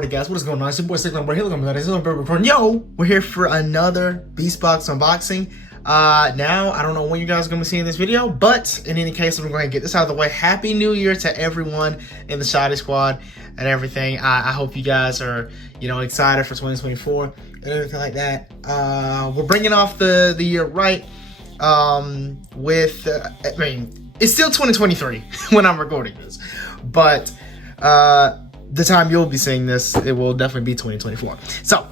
Alright guys, what is going on? It's your boy Sickland. We're here looking at this. Yo, we're here for another Beastbox unboxing. Now, I don't know when you guys are going to be seeing this video, but in any case, I'm going to get this out of the way. Happy New Year to everyone in the Shotty Squad and everything. I hope you guys are, excited for 2024 and everything like that. We're bringing off the year right it's still 2023 when I'm recording this, but the time you'll be seeing this, it will definitely be 2024. So,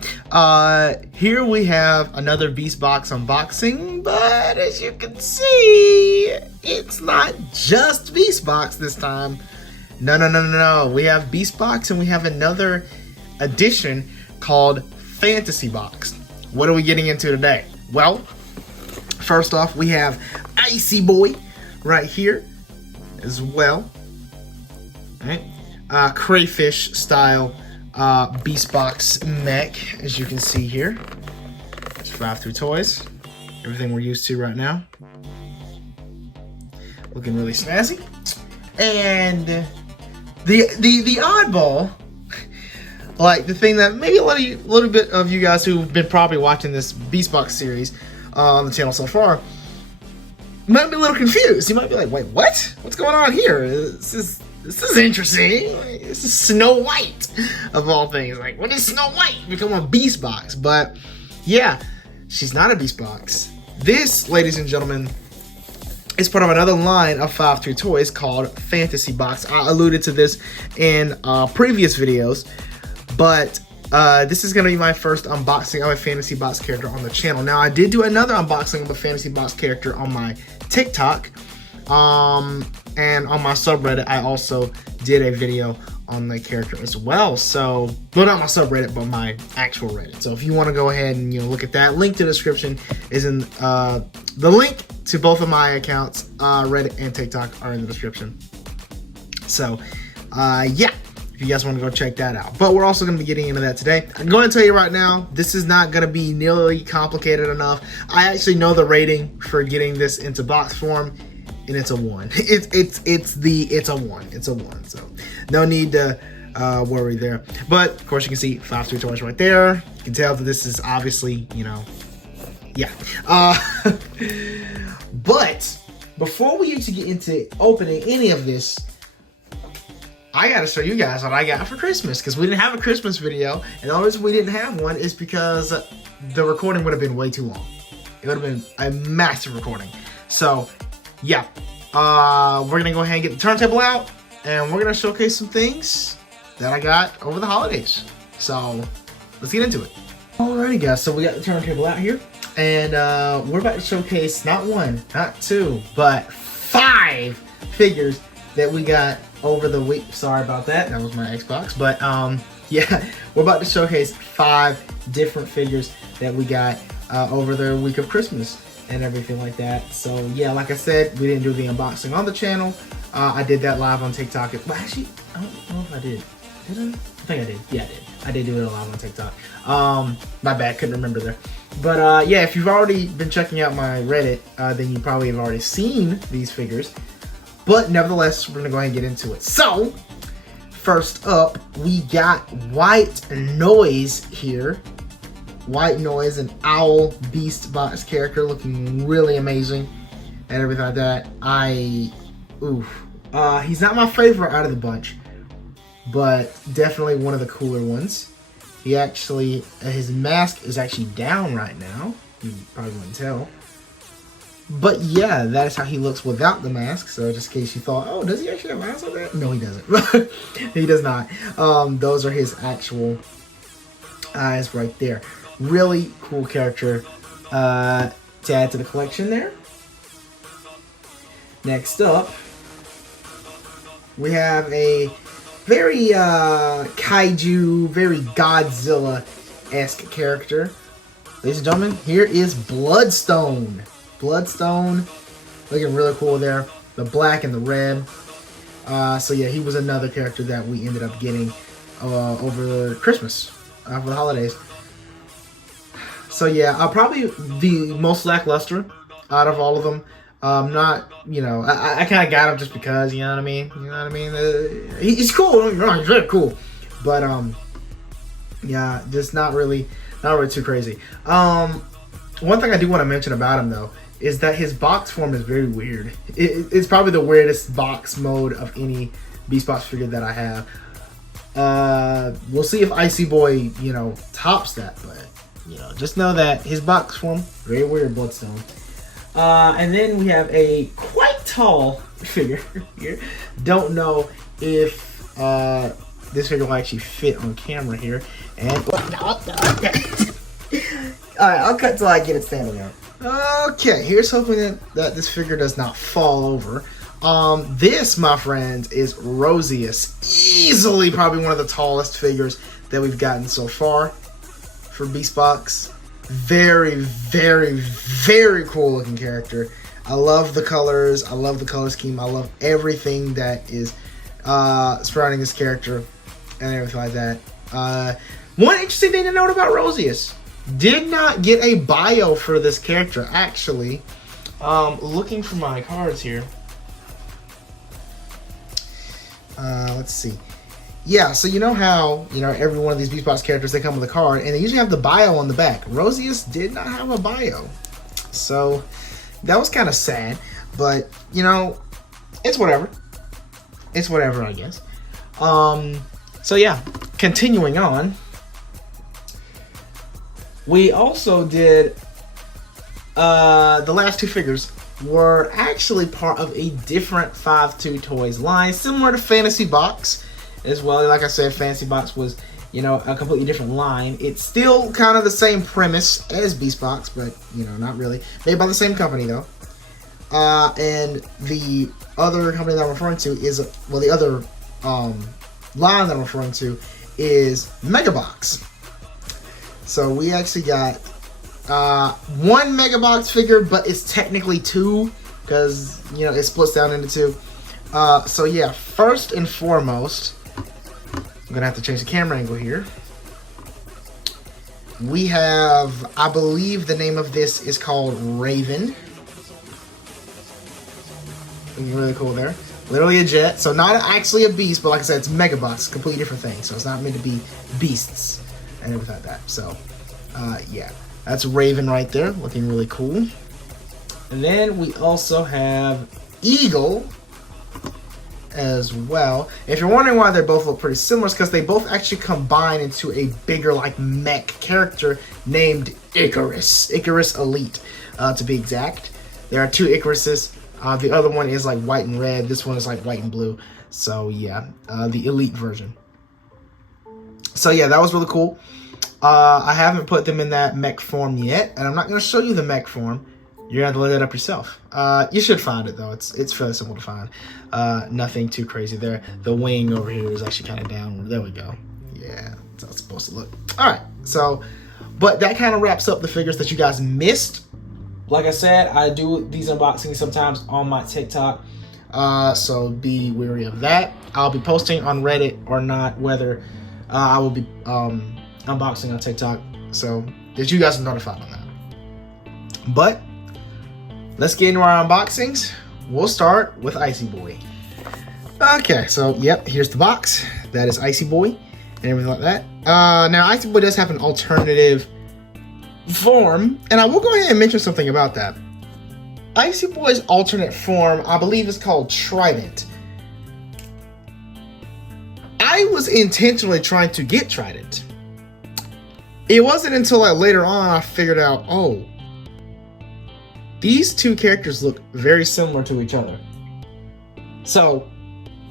here we have another Beastbox unboxing, but as you can see, it's not just Beastbox this time. No. We have Beastbox and we have another edition called FantasyBox. What are we getting into today? Well, first off, we have Icyboy right here as well. All right. Crayfish style Beastbox mech, as you can see here. It's 5 through toys, everything we're used to right now. Looking really snazzy. And the oddball, like the thing that maybe a little bit of you guys who've been probably watching this Beastbox series on the channel so far might be a little confused. You might be like, wait, what? What's going on here? This is interesting. This is Snow White, of all things. Like, what is Snow White become a Beastbox? But yeah, she's not a Beastbox. This, ladies and gentlemen, is part of another line of 5 through toys called FantasyBox. I alluded to this in previous videos, but this is going to be my first unboxing of a FantasyBox character on the channel. Now, I did do another unboxing of a FantasyBox character on my TikTok. And on my subreddit, I also did a video on the character as well. So, well, not my subreddit, but my actual Reddit. So if you want to go ahead and look at that, link to the description is in the link to both of my accounts, Reddit and TikTok, are in the description. So, yeah, if you guys want to go check that out. But we're also going to be getting into that today. I'm going to tell you right now, this is not going to be nearly complicated enough. I actually know the rating for getting this into box form, and it's a 1. It's a 1. It's a 1. So no need to worry there. But of course, you can see 5 through toys right there. You can tell that this is obviously, yeah. But before we actually get into opening any of this, I gotta show you guys what I got for Christmas, because we didn't have a Christmas video, and the only reason we didn't have one is because the recording would have been way too long. It would have been a massive recording. So yeah, we're gonna go ahead and get the turntable out, and we're gonna showcase some things that I got over the holidays. So let's get into it. Alrighty guys, so we got the turntable out here, and we're about to showcase not 1, not 2, but 5 figures that we got over the week. Sorry about that, that was my Xbox. But yeah, we're about to showcase 5 different figures that we got over the week of Christmas and everything like that. So yeah, like I said, we didn't do the unboxing on the channel. I did that live on TikTok. Well, actually, I don't know if I did. Did I? I think I did. Yeah, I did. I did do it live on TikTok. My bad, couldn't remember there. But yeah, if you've already been checking out my Reddit, then you probably have already seen these figures. But nevertheless, we're gonna go ahead and get into it. So, first up, we got White Noise here. White Noise, an owl Beastbox character, looking really amazing and everything like that. He's not my favorite out of the bunch, but definitely one of the cooler ones. He actually, his mask is actually down right now. You probably wouldn't tell. But yeah, that is how he looks without the mask. So just in case you thought, oh, does he actually have a mask on that? No, he doesn't. He does not. Those are his actual eyes right there. Really cool character to add to the collection there. Next up, we have a very kaiju, very Godzilla-esque character. Ladies and gentlemen, here is Bloodstone. Bloodstone, looking really cool there. The black and the red. So yeah, he was another character that we ended up getting over Christmas, for the holidays. So yeah, probably the most lackluster out of all of them. Not, I kind of got him just because, you know what I mean? He's cool, don't get me wrong, he's very cool. But Yeah, just not really too crazy. One thing I do want to mention about him though is that his box form is very weird. It's probably the weirdest box mode of any Beastbox figure that I have. We'll see if Icyboy, you know, tops that, but you know, just know that his box form very weird, Bloodstone. And then we have a quite tall figure here. Don't know if this figure will actually fit on camera here. And alright, I'll cut till I get it standing up. Okay, here's hoping that this figure does not fall over. This, my friends, is Rosius. Easily probably one of the tallest figures that we've gotten so far for Beastbox. Very, very, very cool looking character. I love the colors. I love the color scheme. I love everything that is surrounding this character and everything like that. One interesting thing to note about Rosius. Did not get a bio for this character, actually. Looking for my cards here. Let's see. Yeah, so you know how, you know, every one of these Beastbox characters, they come with a card, and they usually have the bio on the back. Rosius did not have a bio. So, that was kind of sad. But, you know, it's whatever. It's whatever, I guess. So yeah, continuing on. We also did, the last two figures were actually part of a different 5-2 Toys line, similar to FantasyBox as well. Like I said, FantasyBox was, you know, a completely different line. It's still kind of the same premise as Beastbox, but, you know, not really. Made by the same company, though. And the other company that I'm referring to is, well, the other line that I'm referring to is Megabox. So we actually got one Megabox figure, but it's technically two because, you know, it splits down into two. So yeah, first and foremost, I'm gonna have to change the camera angle here. We have, I believe the name of this is called Raven. Looking really cool there. Literally a jet, so not actually a beast, but like I said, it's Megabox, completely different thing. So it's not meant to be beasts and everything like that. So, yeah, that's Raven right there, looking really cool. And then we also have Eagle as well. If you're wondering why they both look pretty similar, it's because they both actually combine into a bigger, like, mech character named Icarus. Icarus Elite, to be exact. There are two Icaruses. The other one is like white and red. This one is like white and blue. So yeah, the elite version. So yeah, that was really cool. I haven't put them in that mech form yet, and I'm not going to show you the mech form. You're going to have to look it up yourself. You should find it though. It's fairly simple to find. Nothing too crazy there. The wing over here is actually kind of downward. There we go. Yeah, that's how it's supposed to look. All right. So, but that kind of wraps up the figures that you guys missed. Like I said, I do these unboxings sometimes on my TikTok, so be wary of that. I'll be posting on Reddit or not, whether I will be unboxing on TikTok, so that you guys are notified on that. But let's get into our unboxings. We'll start with Icyboy. Okay, so yep, here's the box. That is Icyboy and everything like that. Now Icyboy does have an alternative form, and I will go ahead and mention something about that. Icyboy's alternate form, I believe, is called Trident. I was intentionally trying to get Trident. It wasn't until like later on I figured out, oh, these two characters look very similar to each other. So,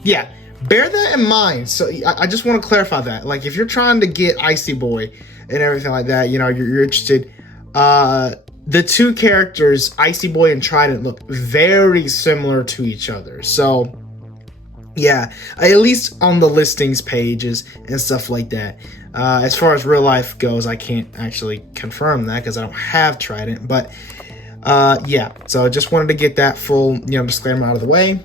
yeah, bear that in mind. So I just want to clarify that. Like, if you're trying to get Icyboy and everything like that, you know, you're interested. The two characters, Icyboy and Trident, look very similar to each other. So, yeah, at least on the listings pages and stuff like that. As far as real life goes, I can't actually confirm that because I don't have Trident. But, yeah, so I just wanted to get that full, you know, disclaimer out of the way.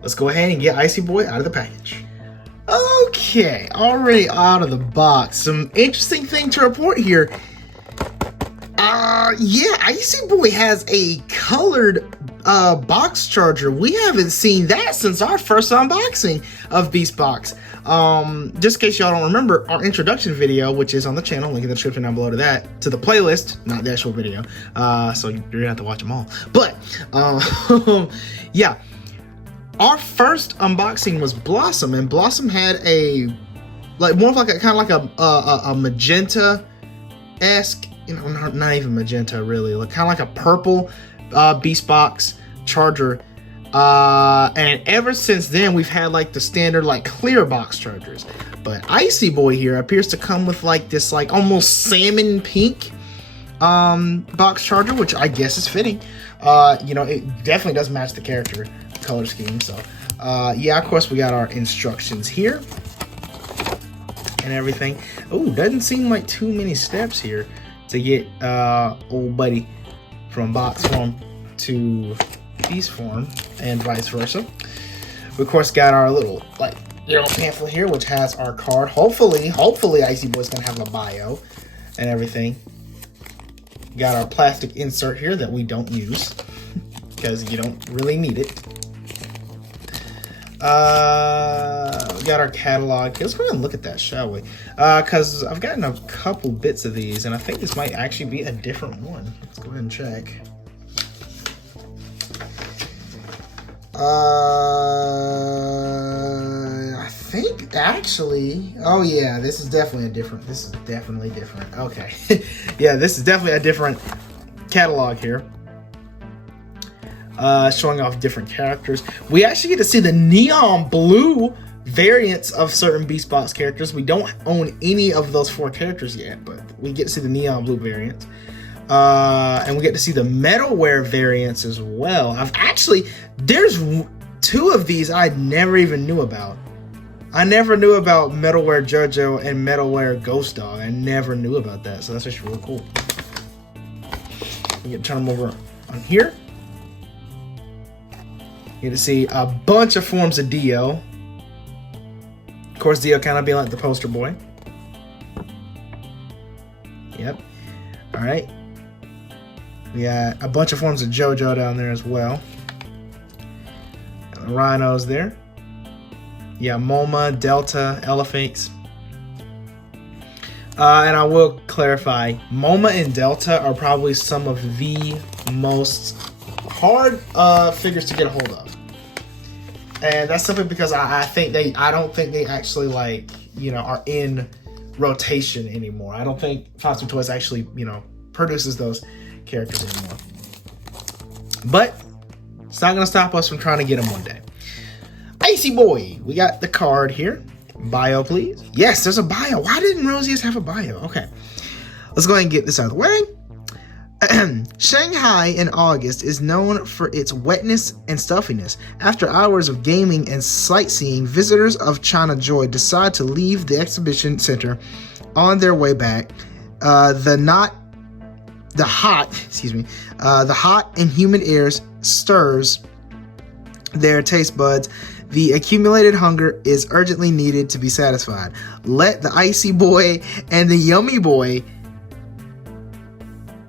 Let's go ahead and get Icyboy out of the package. Okay, already out of the box. Some interesting thing to report here. Yeah, Icyboy has a colored box charger. We haven't seen that since our first unboxing of Beastbox. Just in case y'all don't remember our introduction video, which is on the channel, link in the description down below to that, to the playlist, not the actual video. So you're gonna have to watch them all. But yeah, our first unboxing was Blossom, and Blossom had a more of like a kind of like a magenta-esque, you know, not even magenta really, like kind of like a purple Beastbox charger. And ever since then we've had like the standard like clear box chargers, but Icyboy here appears to come with like this like almost salmon pink box charger, which I guess is fitting. You know, it definitely does match the character color scheme. So yeah, of course we got our instructions here and everything. Oh, doesn't seem like too many steps here to get old buddy from box form to beast form and vice versa. We of course got our little like, you know, pamphlet here, which has our card. Hopefully Icyboy's gonna have a bio and everything. Got our plastic insert here that we don't use because you don't really need it. We got our catalog. Let's go ahead and look at that, shall we? Because I've gotten a couple bits of these, and I think this might actually be a different one. Let's go ahead and check. I think actually, oh yeah, this is definitely different. Okay. Yeah, this is definitely a different catalog here. Showing off different characters. We actually get to see the neon blue variants of certain Beastbox characters. We don't own any of those 4 characters yet, but we get to see the neon blue variants. And we get to see the metalware variants as well. There's 2 of these I never even knew about. I never knew about metalware JoJo and metalware Ghost Dog. I never knew about that, so that's actually really cool. We get to turn them over on here. You get to see a bunch of forms of Dio. Of course, Dio kind of being like the poster boy. Yep. All right. We got a bunch of forms of JoJo down there as well. Got the rhinos there. Yeah, Moma, Delta, Elephants. And I will clarify, Moma and Delta are probably some of the most hard figures to get a hold of. And that's simply because I don't think they actually, like, you know, are in rotation anymore. I don't think Foster Toys actually, you know, produces those characters anymore. But it's not gonna stop us from trying to get them one day. Icyboy, we got the card here. Bio, please. Yes, there's a bio. Why didn't Rosius have a bio? Okay, let's go ahead and get this out of the way. Shanghai in August is known for its wetness and stuffiness. After hours of gaming and sightseeing, visitors of China Joy decide to leave the exhibition center. On their way back, the hot and humid air stirs their taste buds. The accumulated hunger is urgently needed to be satisfied. Let the Icyboy and the Yummy Boy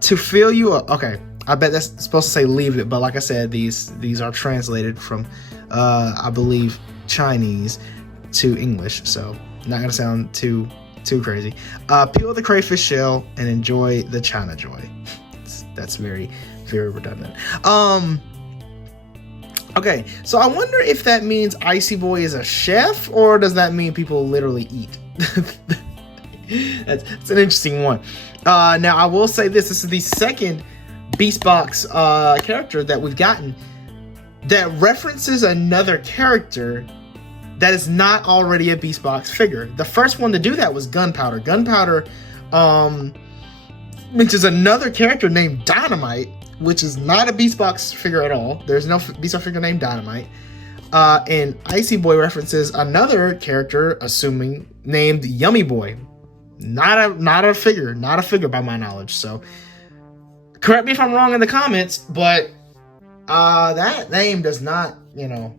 to fill you up. Okay, I bet that's supposed to say leave it, but like I said, these are translated from I believe Chinese to English, so not gonna sound too crazy. Peel the crayfish shell and enjoy the China Joy. That's very, very redundant. Okay, so I wonder if that means Icyboy is a chef, or does that mean people literally eat? That's an interesting one. Now, I will say this is the second Beastbox character that we've gotten that references another character that is not already a Beastbox figure. The first one to do that was Gunpowder. Gunpowder, which is another character named Dynamite, which is not a Beastbox figure at all. There's no Beastbox figure named Dynamite. And Icyboy references another character, assuming named Yummy Boy. Not a figure by my knowledge. So correct me if I'm wrong in the comments, but that name does not, you know,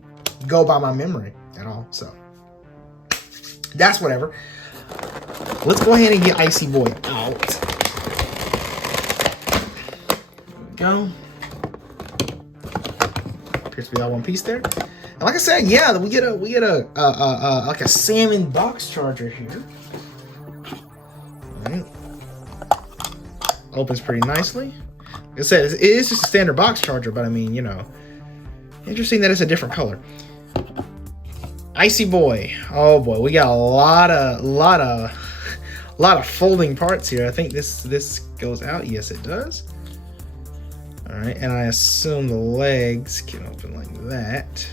go by my memory at all. So that's whatever. Let's go ahead and get Icyboy out. Go. appears to be all one piece there. And like I said, yeah, we get a like a salmon box charger here. All right. Opens pretty nicely. Like I said, it is just a standard box charger, but I mean, you know, interesting that it's a different color. Icyboy. Oh boy, we got a lot of folding parts here. I think this goes out. Yes, it does. All right, and I assume the legs can open like that.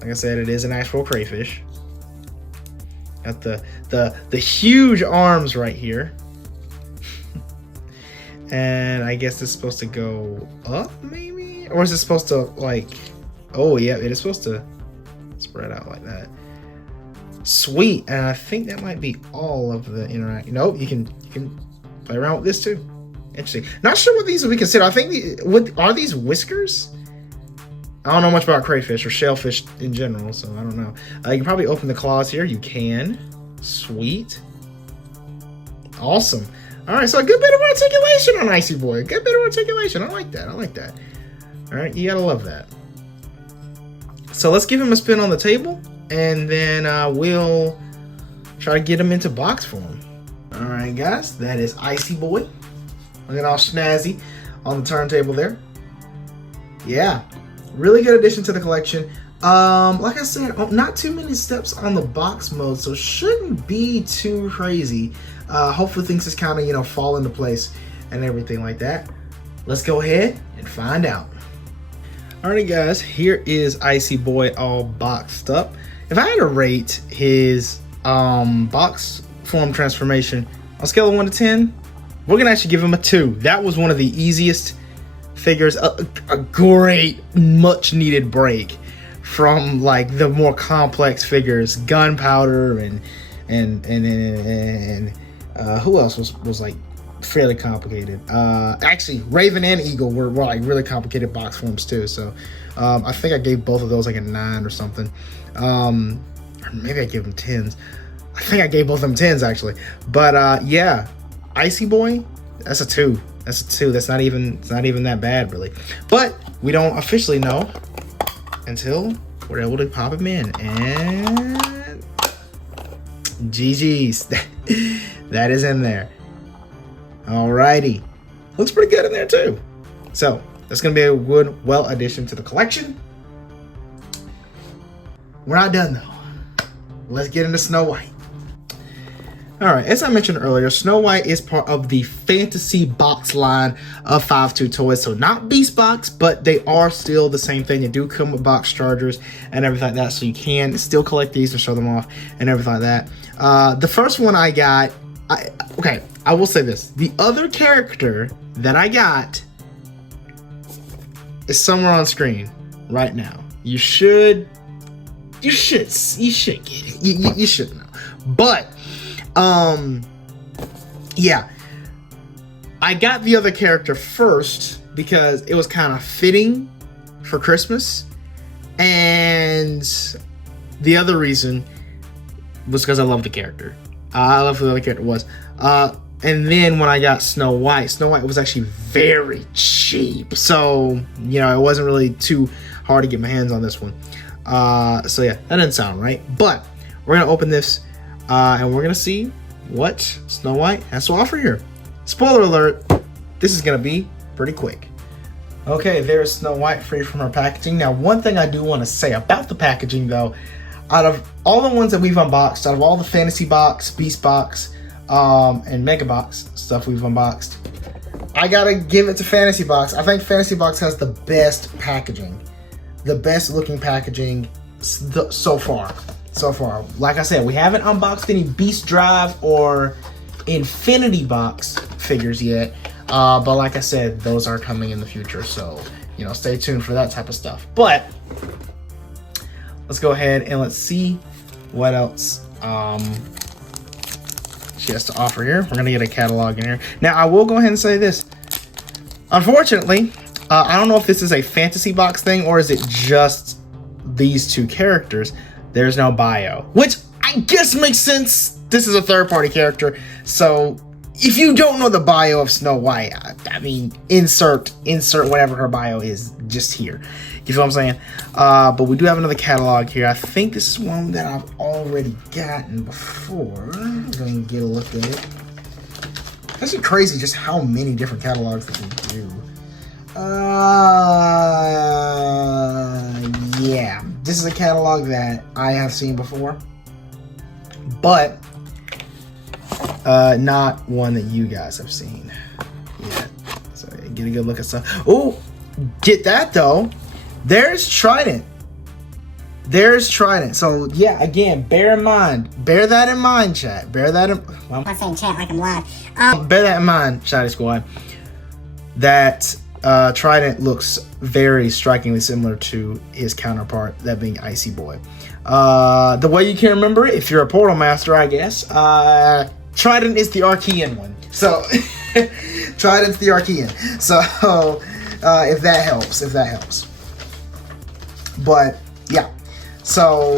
Like I said, it is an actual crayfish. Got the huge arms right here. And I guess it's supposed to go up, maybe? Or is it supposed to, like... Oh, yeah, it is supposed to spread out like that. Sweet. And I think that might be all of the interact. Nope, you can play around with this, too. Interesting. Not sure what these would be considered. I think, are these whiskers? I don't know much about crayfish or shellfish in general, so I don't know. You can probably open the claws here. You can. Sweet. Awesome. All right, so a good bit of articulation on Icyboy. A good bit of articulation. I like that. I like that. All right, you gotta love that. So let's give him a spin on the table, and then we'll try to get him into box form. All right, guys, that is Icyboy. Looking all snazzy on the turntable there. Yeah, really good addition to the collection. Like I said, not too many steps on the box mode, so shouldn't be too crazy. Hopefully things just kind of, you know, fall into place and everything like that. Let's go ahead and find out. Alrighty guys, here is Icyboy all boxed up. If I had to rate his box form transformation on a scale of 1 to 10, we're gonna actually give him a 2. That was one of the easiest figures, a great, much needed break from like the more complex figures, Gunpowder and who else was like fairly complicated. Actually, Raven and Eagle were like really complicated box forms too. So I think I gave both of those like a 9 or something. Or maybe I gave them 10s. I think I gave both of them 10s actually. But yeah, Icyboy, that's a 2. That's a 2. That's not even that bad really. But we don't officially know until we're able to pop him in. And GG's. That is in there. Alrighty. Looks pretty good in there too. So that's gonna be a good, well addition to the collection. We're not done though. Let's get into Snow White. Alright, as I mentioned earlier, Snow White is part of the FantasyBox line of 5.2 toys. So not Beastbox, but they are still the same thing. They do come with box chargers and everything like that. So you can still collect these and show them off and everything like that. The first one I got, okay, I will say this. The other character that I got is somewhere on screen right now. You should get it. You should know. But yeah, I got the other character first because it was kind of fitting for Christmas, and the other reason was because I love the character. I love who the other character was. And then when I got Snow White was actually very cheap, so you know it wasn't really too hard to get my hands on this one. So yeah, that didn't sound right, but we're gonna open this and we're gonna see what Snow White has to offer here. Spoiler alert, this is gonna be pretty quick. Okay, there's Snow White free from her packaging. Now, one thing I do want to say about the packaging though, out of all the ones that we've unboxed, out of all the FantasyBox, Beastbox, and Megabox stuff we've unboxed, I gotta give it to FantasyBox. I think FantasyBox has the best packaging, the best looking packaging so far. Like I said, we haven't unboxed any Beast Drive or Infinity Box figures yet, but like I said, those are coming in the future, so you know, stay tuned for that type of stuff. But let's go ahead and let's see what else she has to offer here. We're gonna get a catalog in here. Now, I will go ahead and say this. Unfortunately, I don't know if this is a FantasyBox thing or is it just these two characters. There's no bio, which I guess makes sense. This is a third-party character, so if you don't know the bio of Snow White, I mean, insert whatever her bio is just here. You feel what I'm saying? But we do have another catalog here. I think this is one that I've already gotten before. I'm going to get a look at it. It's actually crazy just how many different catalogs that we do. Yeah. This is a catalog that I have seen before. But not one that you guys have seen yet. So get a good look at stuff. Oh, get that though. There's Trident. There's Trident. So yeah, again, bear that in mind, chat. Bear that in. Well, I'm not saying chat like I'm live. Bear that in mind, Shotty Squad. That Trident looks very strikingly similar to his counterpart, that being Icyboy. The way you can remember it, if you're a Portal Master, I guess, Trident is the Archean one. So, Trident's the Archean. So, if that helps. But, yeah. So,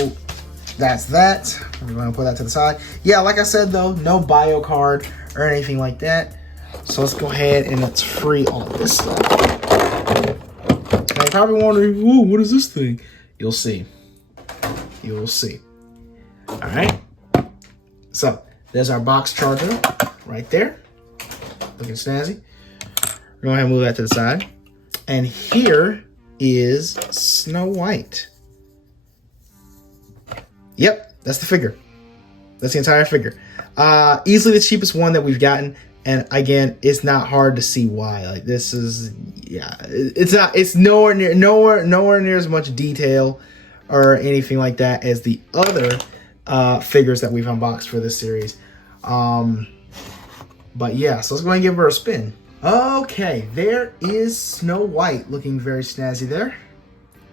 that's that. We're going to put that to the side. Yeah, like I said, though, no bio card or anything like that. So, let's go ahead and let's free all this stuff. Now, you're probably wondering, ooh, what is this thing? You'll see. You'll see. All right. So, there's our box charger right there. Looking snazzy. We're going to move that to the side. And here is Snow White. Yep, that's the figure. That's the entire figure. Easily the cheapest one that we've gotten. And again, it's not hard to see why. Like, this is, yeah, it's nowhere near as much detail or anything like that as the other figures that we've unboxed for this series. But yeah, so let's go ahead and give her a spin. Okay, there is Snow White looking very snazzy there.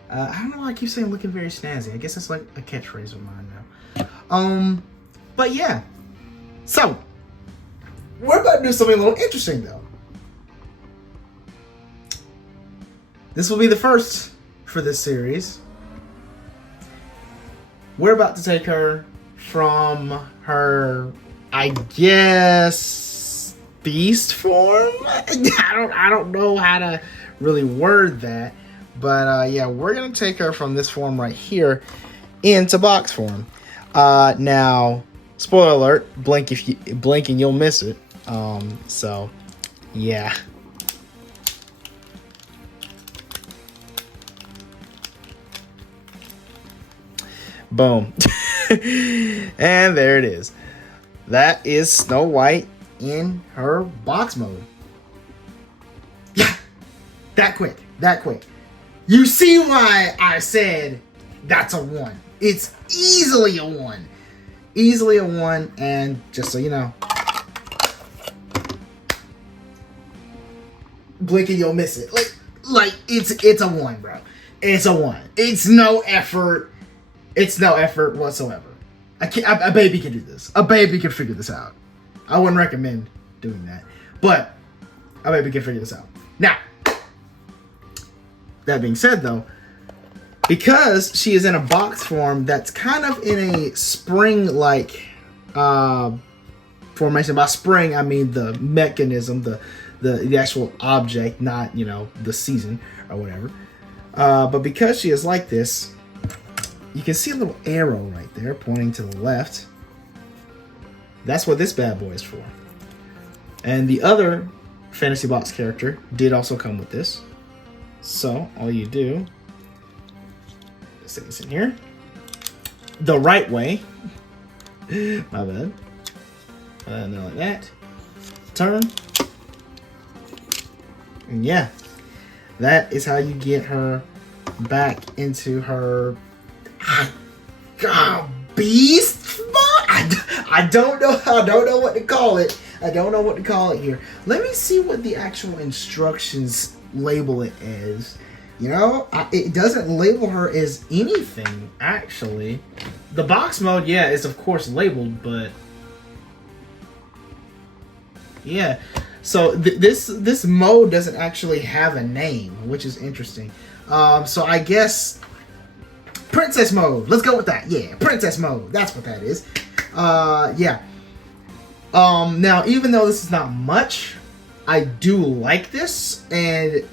I don't know why I keep saying looking very snazzy. I guess it's like a catchphrase of mine now. But yeah. So, we're about to do something a little interesting though. This will be the first for this series. We're about to take her from her, I guess, beast form? I don't know how to really word that. But yeah, we're going to take her from this form right here into box form. Now, spoiler alert, blink and you'll miss it. So, yeah. Boom. And there it is. That is Snow White in her box mode. Yeah. That quick. You see why I said that's a 1. It's easily a 1. Easily a 1, and just so you know, blink and you'll miss it. Like it's a 1, bro. It's a 1. It's no effort. It's no effort whatsoever. A baby can do this. A baby can figure this out. I wouldn't recommend doing that, but a baby can figure this out. Now, that being said, though, because she is in a box form that's kind of in a spring-like formation. By spring, I mean the mechanism, the actual object, not, you know, the season or whatever. But because she is like this, you can see a little arrow right there pointing to the left. That's what this bad boy is for. And the other FantasyBox character did also come with this. So all you do is stick this in here the right way. My bad. And then like that. Turn. And yeah, that is how you get her back into her beast. I don't know what to call it. I don't know what to call it here. Let me see what the actual instructions label it as. You know, it doesn't label her as anything, actually. The box mode, yeah, is of course labeled, but yeah. So this mode doesn't actually have a name, which is interesting. So I guess princess mode. Let's go with that. Yeah, princess mode. That's what that is. Yeah. Now, even though this is not much, I do like this, and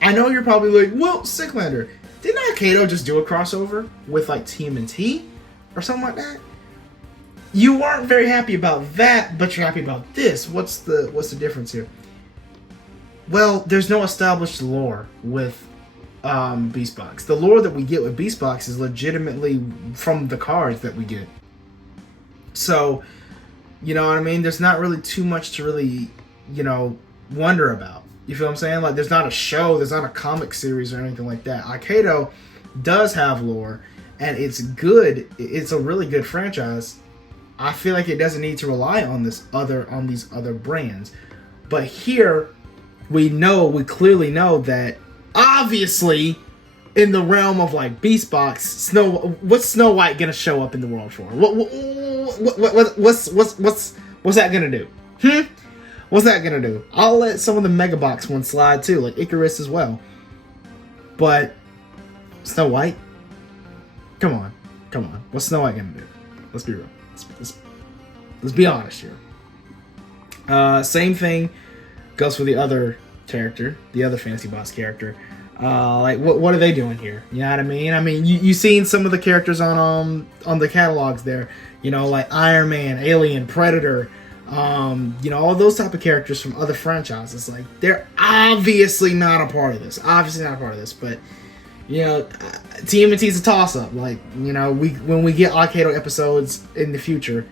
I know you're probably like, well, Sicklander, didn't Akedo just do a crossover with like TMNT or something like that? You weren't very happy about that, but you're happy about this. What's the difference here? Well, there's no established lore with Beastbox. The lore that we get with Beastbox is legitimately from the cards that we get. So, you know what I mean? There's not really too much to really, you know, wonder about. You feel what I'm saying? Like, there's not a show, there's not a comic series or anything like that. Akedo does have lore, and it's good. It's a really good franchise. I feel like it doesn't need to rely on these other brands. But here, we clearly know that obviously, in the realm of like Beastbox, what's Snow White gonna show up in the world for? What's that gonna do? What's that gonna do? I'll let some of the Mega Box ones slide too, like Icarus as well. But Snow White, come on. What's Snow White gonna do? Let's be real. Let's be honest here. Same thing goes for the other character, the other FantasyBox character. Like what are they doing here? You know what I mean? I mean, you seen some of the characters on the catalogs there. You know, like Iron Man, Alien, Predator. You know, all those type of characters from other franchises. Like, they're obviously not a part of this. But you know, TMNT's a toss up. Like, you know, when we get Akedo episodes in the future,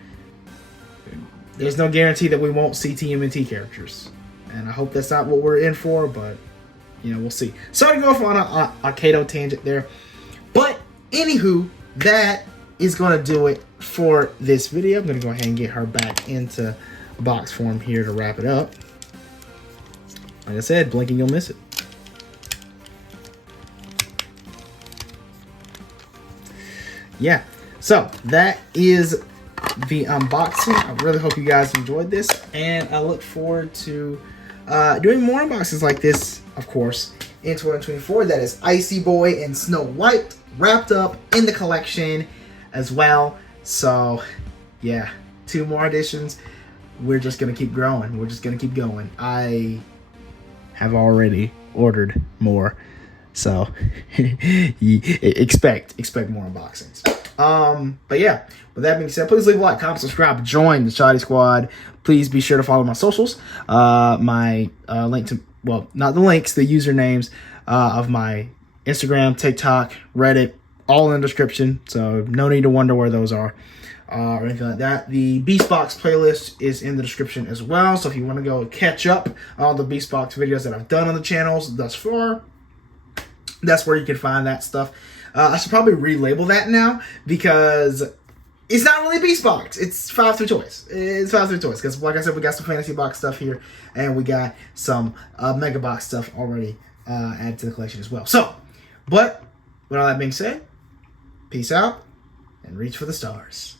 there's no guarantee that we won't see TMNT characters. And I hope that's not what we're in for, but, you know, we'll see. Sorry to go off on an Akedo tangent there. But, anywho, that is going to do it for this video. I'm going to go ahead and get her back into box form here to wrap it up. Like I said, blink and you'll miss it. Yeah, so that is the unboxing. I really hope you guys enjoyed this, and I look forward to doing more unboxings like this, of course, in 2024. That is Icyboy and Snow White wrapped up in the collection as well. So, yeah, 2 more editions. We're just going to keep growing. We're just going to keep going. I have already ordered more. So, expect more unboxings. But yeah, with that being said, please leave a like, comment, subscribe, join the Shotty Squad. Please be sure to follow my socials. My link to, well, not the links, the usernames of my Instagram, TikTok, Reddit, all in the description. So no need to wonder where those are or anything like that. The Beastbox playlist is in the description as well. So if you want to go catch up on all the Beastbox videos that I've done on the channels thus far, that's where you can find that stuff. I should probably relabel that now because it's not really Beastbox. It's 5 through Toys. It's 5 through Toys because, like I said, we got some FantasyBox stuff here and we got some Mega Box stuff already added to the collection as well. So, but with all that being said, peace out and reach for the stars.